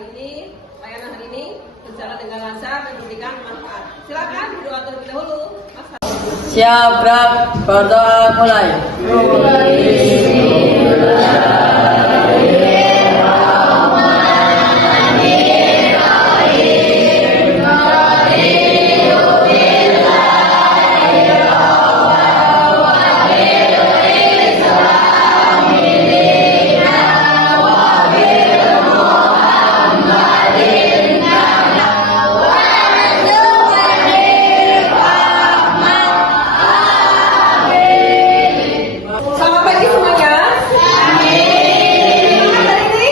hari ini, layanan hari ini berjalan dengan lancar dan memberikan manfaat. Silakan berdoa terlebih dahulu. Siap, Rab. Berdoa mulai. Selamat pagi semuanya. Semangat hari ini.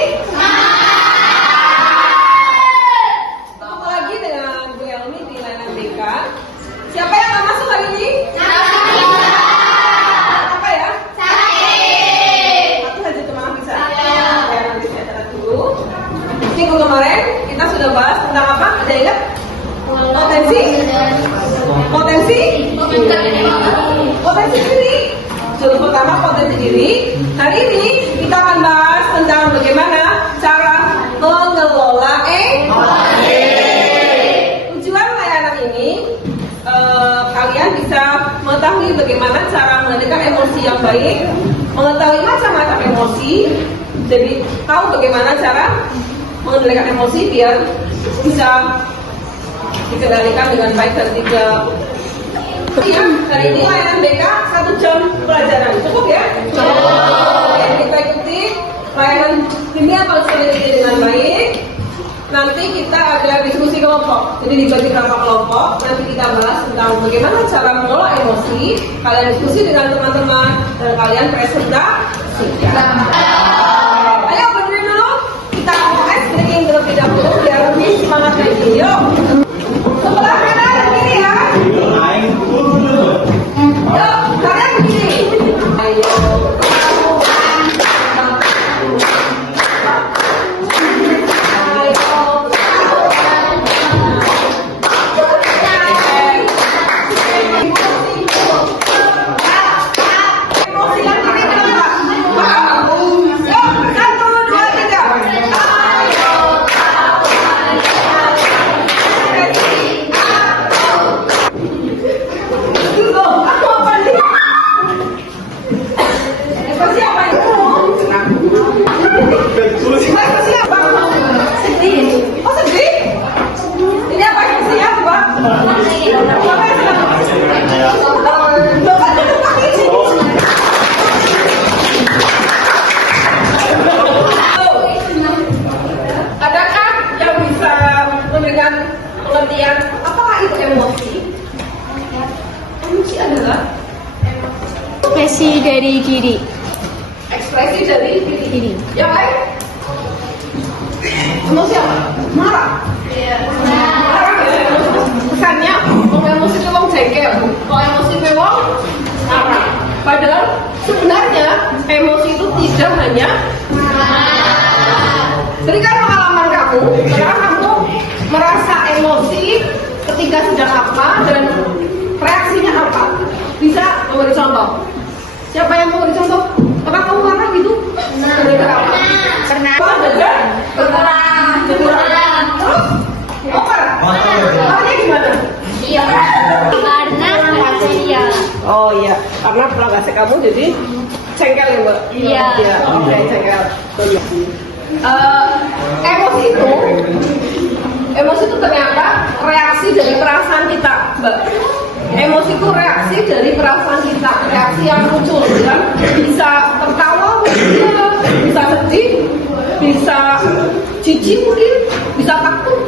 Ketemu lagi dengan Bu Elmi di layanan BK. Siapa yang akan masuk hari ini? Apa ya? Aku saja teman bisa. Ya, nanti saya catat dulu. Minggu kemarin kita sudah bahas tentang apa? Ada ingat? Potensi diri. Judul pertama potensi diri. Hari ini kita akan bahas tentang bagaimana cara mengelola emosi. Tujuan layanan ini kalian bisa mengetahui bagaimana cara mengendalikan emosi yang baik, mengetahui macam-macam emosi, jadi tahu bagaimana cara mengendalikan emosi biar bisa dikendalikan dengan baik dan tidak. Ya, hari ini layanan BK 1 jam pelajaran cukup ya? Cukup. Kita ikuti layanan kimia kalau sudah diikuti dengan baik. Nanti kita ada diskusi kelompok. Jadi dibagi berapa kelompok. Nanti kita bahas tentang bagaimana cara mengelola emosi. Kalian diskusi dengan teman-teman dan kalian presentasi. Ayo berdiri dulu. Kita mulai stretching terlebih dahulu biar lebih semangat lagi. Yuk. Sebelah kanan dan kiri ya. Yuk, kalian begini. Ayo. Adakah yang bisa memberikan pengertian apakah itu emosi? Emosi adalah Ekspresi dari diri. ekspresi dari diri. Diri. Yang lain? Emosi apa? Marah. Marah ya. Kesannya emosi itu wong jengkel, kalau emosi itu wong marah. Padahal sebenarnya emosi itu tidak hanya berikan pengalaman kamu, sekarang kamu merasa emosi ketika sedang apa dan reaksinya apa. Bisa memberi contoh. Siapa yang mau beri contoh? Apakah kamu marah gitu? Pernah. Terus? Oh marah? Marahnya gimana? Iya. Karena ya. Oh iya, karena pulang kasih kamu jadi cengkel ya mbak? Iya. Oke, cengkel. Emosi itu ternyata reaksi dari perasaan kita, mbak. Emosi itu reaksi dari perasaan kita, reaksi yang muncul, ya. Bisa tertawa, bisa sedih, bisa jijik mungkin, bisa takut,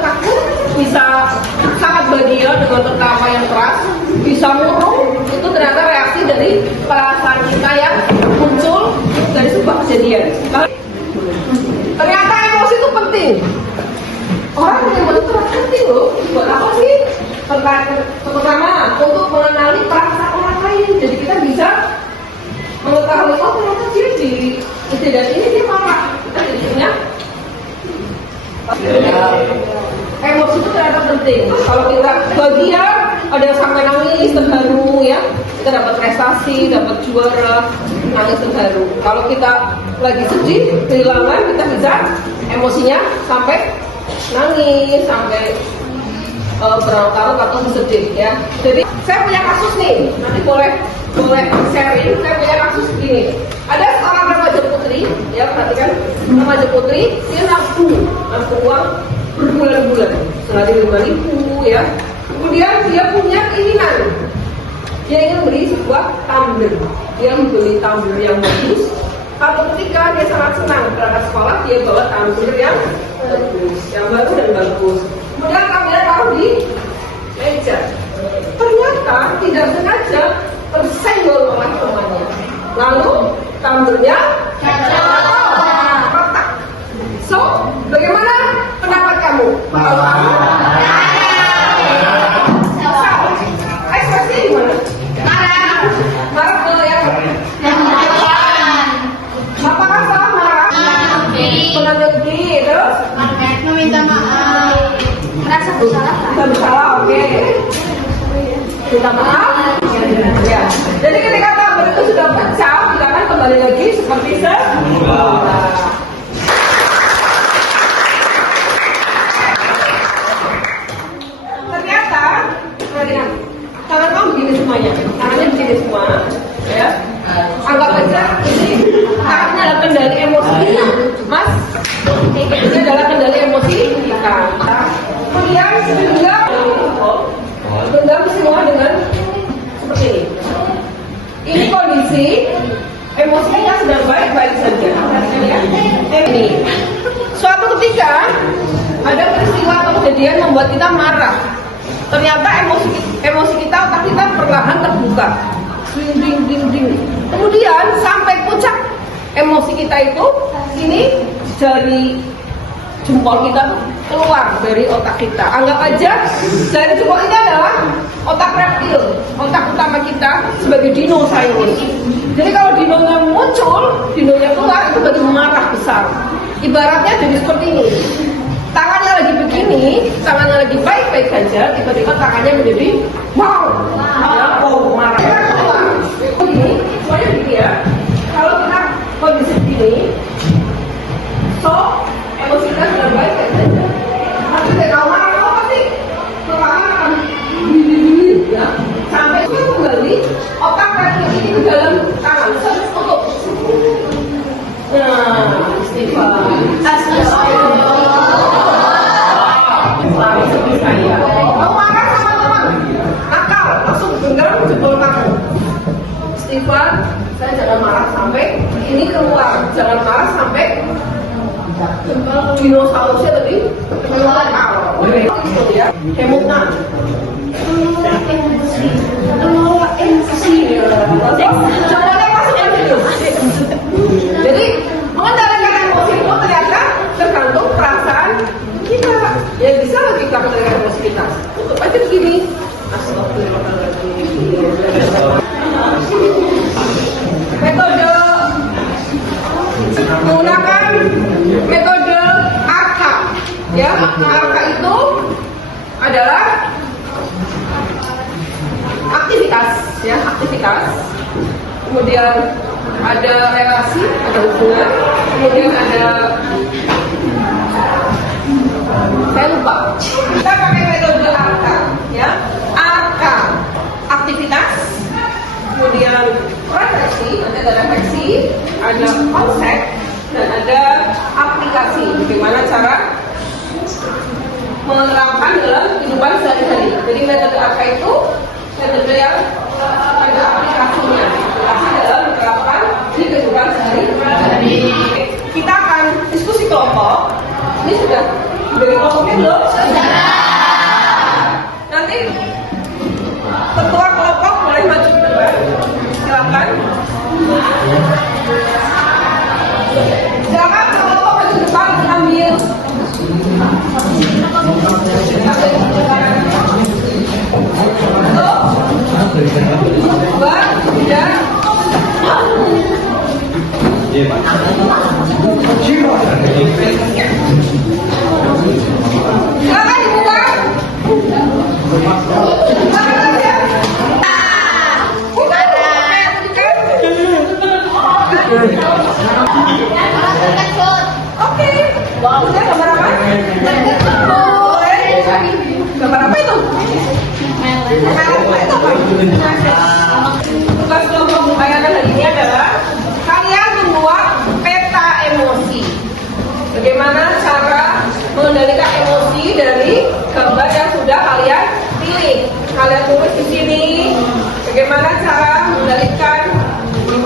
takut, bisa sangat bahagia dengan tertawa yang keras, bisa murung. Itu ternyata reaksi dari perasaan kita yang muncul dari sebuah kejadian. Ternyata emosi itu penting. Orang punya emosi itu penting loh. Buat apa sih? Pertama, untuk mengenali perasaan orang lain. Jadi kita bisa mengetahui, oh ternyata dia di kejadian ini dia marah. Kita jadinya emosi itu ternyata penting. Kalau kita bahagia, ada yang sampai nangis terharu ya, kita dapat prestasi, dapat juara, nangis terharu. Kalau kita lagi sedih, kehilangan, kita bisa emosinya sampai nangis, sampai berlarut-larut atau sedih ya. Jadi saya punya kasus nih, nanti boleh sharing. Saya punya kasus gini. Ada seorang remaja putri, ya perhatikan, remaja putri, dia nabung uang berbulan-bulan, sengaja 5.000 ya. Kemudian dia punya keinginan, dia ingin beli sebuah tumbler. Dia membeli tumbler yang bagus. Kalau ketika dia sangat senang berangkat sekolah, dia bawa tumbler yang bagus, yang baru dan bagus. Kemudian tumbler taruh di meja. Ternyata tidak sengaja tersenggol oleh temannya. Lalu tumblernya retak. So, bagaimana pendapat kamu? Ekspresi gimana? Marah ke yang apakah salah marah? Menanggapi, terus Meminta maaf. Merasa bersalah. Oke. Minta maaf. Ya. Jadi ketika tumbler itu sudah pecah, kita akan kembali lagi seperti semula. Ternyata, perhatikan, tangan kamu begini semuanya, tangannya begini semua, ya. Anggap aja ini tangannya adalah kendali emosi kita, Mas. Ini adalah kendali emosi kita. Kemudian genggam semua dengan seperti ini. Ini kondisi emosinya sedang baik-baik saja. Ya. Ini suatu ketika ada peristiwa atau kejadian membuat kita marah. Ternyata emosi kita, otak kita perlahan terbuka. Ding ding ding. Kemudian sampai puncak emosi kita itu ini dari jempol kita keluar dari otak kita. Anggap aja dari jempol ini adalah otak reptil, otak utama kita sebagai dinosaurus. Jadi kalau dinonya muncul, dinonya keluar, itu berarti marah besar. Ibaratnya jadi seperti ini. Tangannya lagi begini, tangannya lagi baik-baik saja, tiba-tiba tangannya menjadi wow, marah. Ini semuanya begini ya. Kalau kita kondisi begini, so emosi kita sudah baik-baik saja. Tapi kalau marah apa sih? Perlahan akan ya, sampai itu kembali otak reptil ini ke dalam tangan untuk mau marah sama teman nakal, langsung genggam jempol tangan. Istighfar, saya jangan marah sampai ini keluar, jangan marah sampai dinosaurusnya tadi keluar. Ya, hemutna. Contohnya masuk ke situ. Jadi mengendalikan emosi itu ternyata tergantung perasaan kita. Ya bisa lagi kita mengendalikan emosi kita. Untuk aja begini. Metode menggunakan metode ARKA. Ya, ARKA itu adalah aktivitas, ya aktivitas. Kemudian ada relasi, ada hubungan. Kemudian ada saya lupa. Kita pakai metode ARKA, ya. ARKA aktivitas. Kemudian refleksi, ada refleksi, ada konsep, dan ada aplikasi. Bagaimana cara menerapkan dalam kehidupan sehari-hari. Jadi metode ARKA itu metode yang ada aplikasinya, aplikasi dalam menerapkan di kehidupan sehari-hari. Kita akan diskusi kelompok. Ini sudah dari kelompoknya belum? Nanti ketua kelompok mulai maju ke depan. Silakan. Silakan kelompok maju ke depan ambil. Dua, tiga. Silakan dibuka. Buka. Boleh? Gambar apa itu? Tugas kelompok membayangkan hari ini adalah kalian membuat peta emosi. Bagaimana cara mengendalikan emosi dari gambar yang sudah kalian pilih? Kalian tulis di sini. Bagaimana cara mengendalikan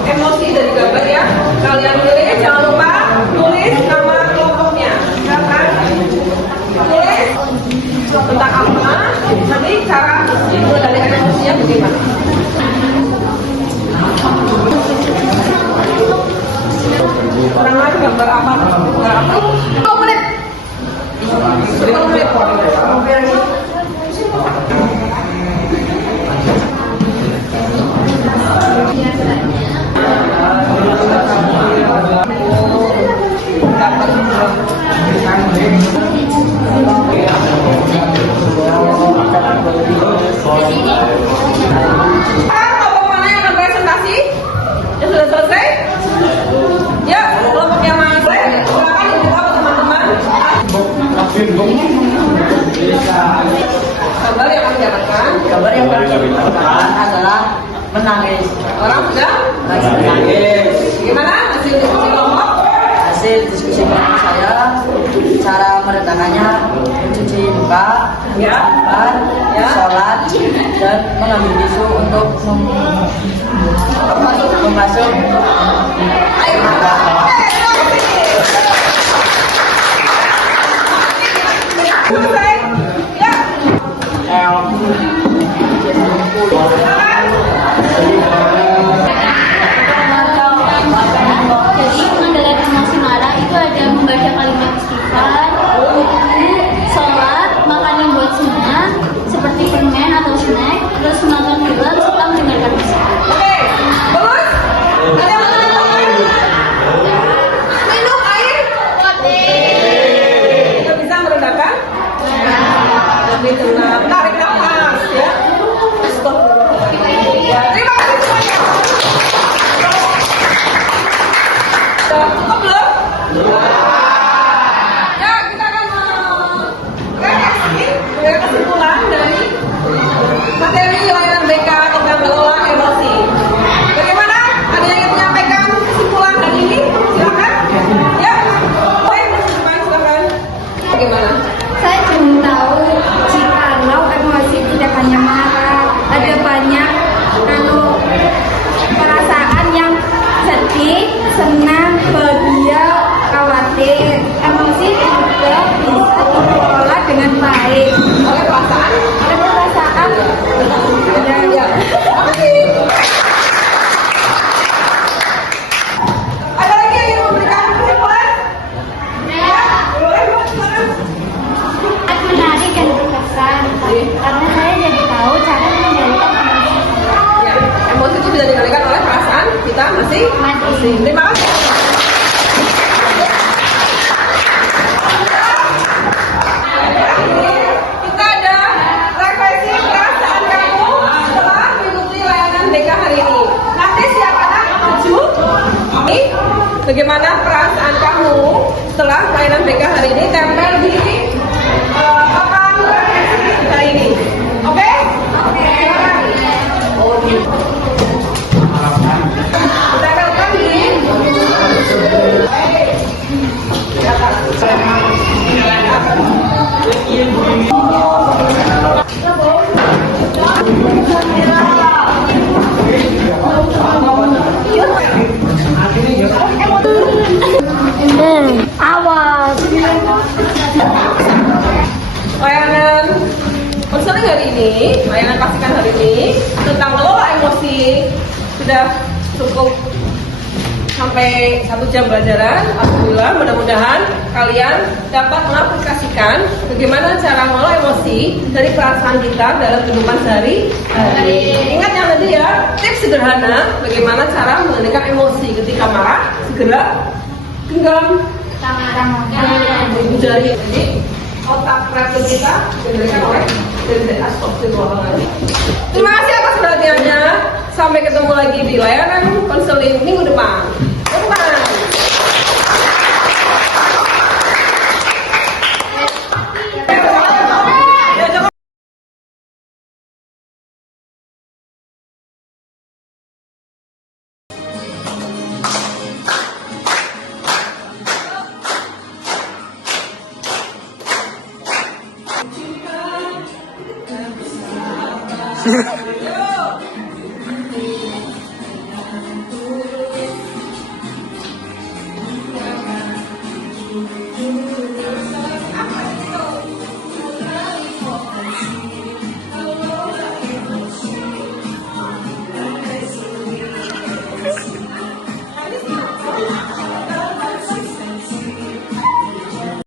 emosi dari gambar yang kalian pilih? Jangan lupa tulis nama kelompoknya. Jangan tulis tentang apa, nanti cara mengendalikan emosinya bagaimana. Pertama gambar apa? Gambar apa? 10 menit. 10 menit. Kelompok mana yang akan presentasi? Yang sudah selesai? Ya, kelompok yang mana? Silakan dibuka teman-teman. Gambar yang akan didapatkan. Gambar yang didapatkan adalah menangis. Orang sudah Menangis. gimana? Hasil diskusi kelompok? Hasil diskusi kelompok saya, cara meredakannya mencuci muka, Ya. makan, Ya. sholat, dan mengambil tisu untuk membasuh. Ayo. Selesai. Ya. Jadi mengendalikan emosi marah itu ada membaca kalimat istighfar, sholat, makan yang buat senang seperti permen atau snack, terus menonton film serta mendengarkan musik. Oke. Terus? Ada yang mau menambahkan? Minum air putih. Kita bisa meredakan? Lebih tenang. Tarik nafas ya. Stop. Ya, terima kasih semuanya. Sudah cukup belum? Ya, kita akan mengambil kesimpulan dari materi layanan BK tentang mengelola emosi. Bagaimana? Ada yang ingin menyampaikan kesimpulan hari ini? Silakan. Ya, boleh silakan. Bagaimana? Saya belum tahu jikalau emosi tidak hanya marah, ada banyak perasaan yang sedih, senang, bahagia, khawatir. Emosi juga bisa dikelola dengan baik. Oleh perasaan? Ada perasaan Ya. Makasih. Ada lagi yang ingin memberikan kesimpulan? Ya, boleh. Silakan. sangat menarik dan berkesan karena saya jadi tahu cara mengendalikan emosi. Ya, emosi itu bisa dikendalikan oleh perasaan kita masing-masing. Terima kasih. Kita ada refleksi perasaan kamu setelah mengikuti layanan BK hari ini. Nanti siapa yang maju? Ini bagaimana perasaan kamu setelah layanan BK hari ini tempel di papan refleksi hari ini. Oke? Oke. Kita tempelkan di Awas. layanan konseling hari ini, layanan pastikan hari ini tentang mengelola emosi sudah cukup sampai 1 jam pelajaran. Alhamdulillah, mudah-mudahan kalian dapat mengaplikasikan bagaimana cara mengelola emosi dari perasaan kita dalam kehidupan sehari-hari. Ingat yang tadi ya, tips sederhana bagaimana cara mengendalikan emosi ketika marah, segera genggam jari. Jadi otak kreatif kita diberikan oleh astagfirullahaladzim. Terima kasih atas perhatiannya. Sampai ketemu lagi di layanan konseling minggu depan. Bye. Ayo.